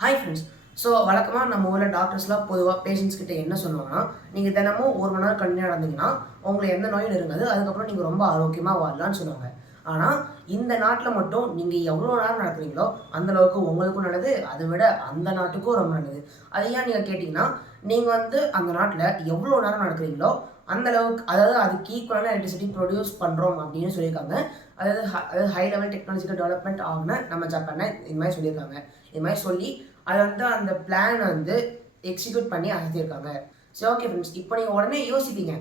Hi friends so வழக்கமாக நம்ம ஊரில் டாக்டர்ஸ்லாம் பொதுவாக பேஷண்ட்ஸ் கிட்ட என்ன சொல்லுவாங்கன்னா நீங்கள் தினமும் ஒரு மணி நேரம் கண்டினியூ நடந்தீங்கன்னா உங்களுக்கு எந்த நோயும் இருக்காது அதுக்கப்புறம் நீங்கள் ரொம்ப ஆரோக்கியமாக வாழலாம்னு சொல்லுவாங்க. ஆனால் இந்த நாட்டில் மட்டும் நீங்கள் எவ்வளோ நேரம் நடக்கிறீங்களோ அந்த அளவுக்கு உங்களுக்கும் நல்லது. அதை விட அந்த நாட்டுக்கும் ரொம்ப நல்லது. அது ஏன் நீங்கள் கேட்டிங்கன்னா நீங்கள் வந்து அந்த நாட்டில் எவ்வளோ நேரம் நடக்கிறீங்களோ அந்த அளவுக்கு அதாவது அதுக்கு ஈக்குவலான எலக்ட்ரிசிட்டி ப்ரொடியூஸ் பண்ணுறோம் அப்படின்னு சொல்லியிருக்காங்க. அதாவது அதாவது ஹை லெவல் டெக்னாலஜிக்கல் டெவலப்மெண்ட் ஆகுன நம்ம ஜப்பானை இது மாதிரி சொல்லியிருக்காங்க. இது மாதிரி சொல்லி அதை வந்து அந்த பிளான் வந்து எக்ஸிக்யூட் பண்ணி அசத்தியிருக்காங்க. சரி ஓகே ஃப்ரெண்ட்ஸ் இப்போ நீங்கள் உடனே யோசிப்பீங்க.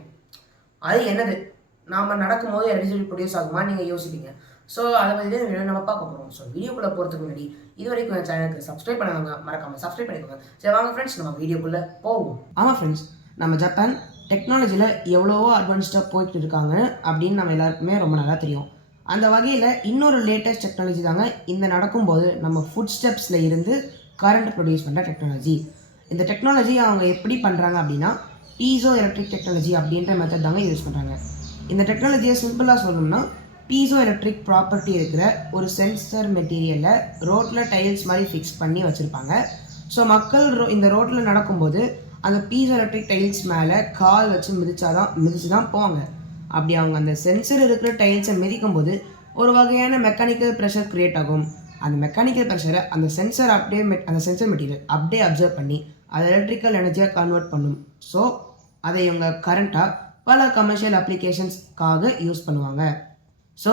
அது என்னது? நாம் நடக்கும்போது எலக்ட்ரிசிட்டி ப்ரொடியூஸ் ஆகுமா? நீங்கள் யோசிப்பீங்க. ஸோ அதை பற்றி தான் வீடியோ நம்ம பார்க்க போகிறோம் ஸோ வீடியோக்குள்ளே போகிறதுக்கு முன்னாடி இது வரைக்கும் என் சேனலுக்கு சப்ஸ்கிரைப் பண்ணாங்க மறக்காமல் சப்ஸ்கிரைப் பண்ணிக்கோங்க. சரி வாங்க ஃப்ரெண்ட்ஸ் நம்ம வீடியோக்குள்ளே போவோம். ஆமாம் ஃப்ரெண்ட்ஸ் நம்ம ஜப்பான் டெக்னாலஜியில் எவ்வளவோ அட்வான்ஸ்டாக போய்கிட்டு இருக்காங்க அப்படின்னு நம்ம எல்லாருக்குமே ரொம்ப நல்லா தெரியும். அந்த வகையில் இன்னொரு லேட்டஸ்ட் டெக்னாலஜி தாங்க இந்த நடக்கும்போது நம்ம ஃபுட் ஸ்டெப்ஸில் இருந்து கரண்ட் ப்ரொடியூஸ் பண்ணுற டெக்னாலஜி இந்த டெக்னாலஜி அவங்க எப்படி பண்ணுறாங்க அப்படின்னா பீசோ எலக்ட்ரிக் டெக்னாலஜி அப்படின்ற மெத்தட் தாங்க யூஸ் பண்ணுறாங்க இந்த டெக்னாலஜியை சிம்பிளாக சொல்லணும்னா பீசோ எலக்ட்ரிக் ப்ராப்பர்ட்டி இருக்கிற ஒரு சென்சர் மெட்டீரியலை ரோட்டில் டைல்ஸ் மாதிரி ஃபிக்ஸ் பண்ணி வச்சுருப்பாங்க. ஸோ மக்கள் ரோ- இந்த ரோட்டில் நடக்கும்போது அந்த பீஸ் எலக்ட்ரிக் டைல்ஸ் மேலே கால் வச்சு மிதிச்சாதான் மிதிச்சு தான் போவாங்க. அப்படி அவங்க அந்த சென்சர் இருக்கிற டைல்ஸை மிதிக்கும் போது ஒரு வகையான மெக்கானிக்கல் ப்ரெஷர் க்ரியேட் ஆகும். அந்த மெக்கானிக்கல் ப்ரெஷரை அந்த சென்சர் அப்படியே மெட்- அந்த சென்சர் மெட்டீரியல் அப்படியே அப்சர்வ் பண்ணி அதை எலக்ட்ரிக்கல் எனர்ஜியாக கன்வெர்ட் பண்ணும். ஸோ அதை இவங்க கரண்ட்டாக பல கமர்ஷியல் அப்ளிகேஷன்ஸ்க்காக யூஸ் பண்ணுவாங்க. ஸோ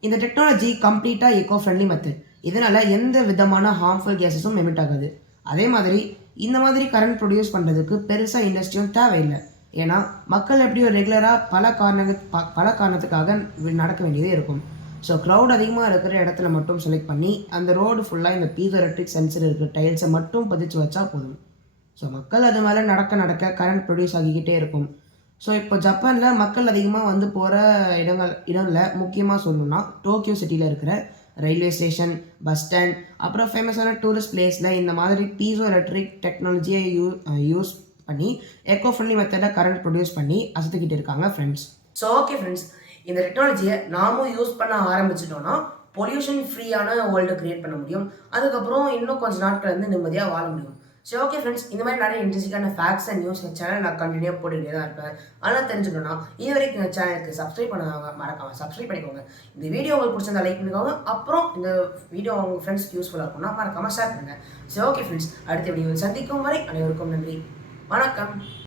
இந்த டெக்னாலஜி கம்ப்ளீட்டாக எக்கோ ஃப்ரெண்ட்லி மெத்தட் இதனால் எந்த விதமான ஹார்ம்ஃபுல் கேஸஸும் எமிட் ஆகாது. அதே மாதிரி இந்த மாதிரி கரண்ட் ப்ரொடியூஸ் பண்ணுறதுக்கு பெருசாக இண்டஸ்ட்ரியும் தேவையில்லை. ஏன்னா மக்கள் எப்படியும் ரெகுலராக பல காரணங்க ப- பல காரணத்துக்காக நடக்க வேண்டியதே இருக்கும். ஸோ க்ரௌட் அதிகமாக இருக்கிற இடத்துல மட்டும் செலக்ட் பண்ணி அந்த ரோடு ஃபுல்லாக இந்த பீசோ எலக்ட்ரிக் சென்சர் இருக்கிற டைல்ஸை மட்டும் பதிச்சு வச்சா போதும். ஸோ மக்கள் அது மேலே நடக்க நடக்க கரண்ட் ப்ரொடியூஸ் ஆகிக்கிட்டே இருக்கும். ஸோ இப்போ ஜப்பானில் மக்கள் அதிகமாக வந்து போகிற இடங்கள் இடங்களில் முக்கியமாக சொல்லணும்னா டோக்கியோ சிட்டியில் இருக்கிற ரயில்வே ஸ்டேஷன் பஸ் ஸ்டாண்ட் அப்புறம் ஃபேமஸான டூரிஸ்ட் பிளேஸில் இந்த மாதிரி பீசோ எலக்ட்ரிக் டெக்னாலஜியை யூ யூஸ் பண்ணி எக்கோ ஃப்ரெண்ட்லி மெத்தடில் கரண்ட் ப்ரொடியூஸ் பண்ணி அசத்துக்கிட்டு இருக்காங்க ஃப்ரெண்ட்ஸ் ஸோ ஓகே ஃப்ரெண்ட்ஸ் இந்த டெக்னாலஜியை நாமும் யூஸ் பண்ண ஆரம்பிச்சிட்டோம்னா பொல்யூஷன் ஃப்ரீயான வேர்ல்டு க்ரியேட் பண்ண முடியும். அதுக்கப்புறம் இன்னும் கொஞ்சம் நாட்கள் வந்து நிம்மதியாக வாழ முடியும். சரி ஓகே ஃப்ரெண்ட்ஸ் இந்த மாதிரி நிறைய இன்ட்ரெஸ்டிங்கான ஃபேக்ட்ஸ் அண்ட் நியூஸ் சேனல் நான் கண்டினியூ போட்டுக்கிட்டே தான் இருப்பேன். ஆனால் தெரிஞ்சுக்கணும்னா இது வரைக்கும் என் சேனலுக்கு சப்ஸ்கிரைப் பண்ணாங்க மறக்காம சப்ஸ்கிரைப் பண்ணிக்கோங்க. இந்த வீடியோ உங்களுக்கு பிடிச்சிருந்தா லைக் பண்ணிக்கோங்க. அப்புறம் இந்த வீடியோ அவங்க ஃப்ரெண்ட்ஸ்க்கு யூஸ்ஃபுல்லாக இருக்கும்னா மறக்காம ஷேர் பண்ணுங்க. சரி ஓகே ஃப்ரெண்ட்ஸ் அடுத்த வீடியோ சந்திக்கும் வரை அனைவருக்கும் நன்றி. வணக்கம்.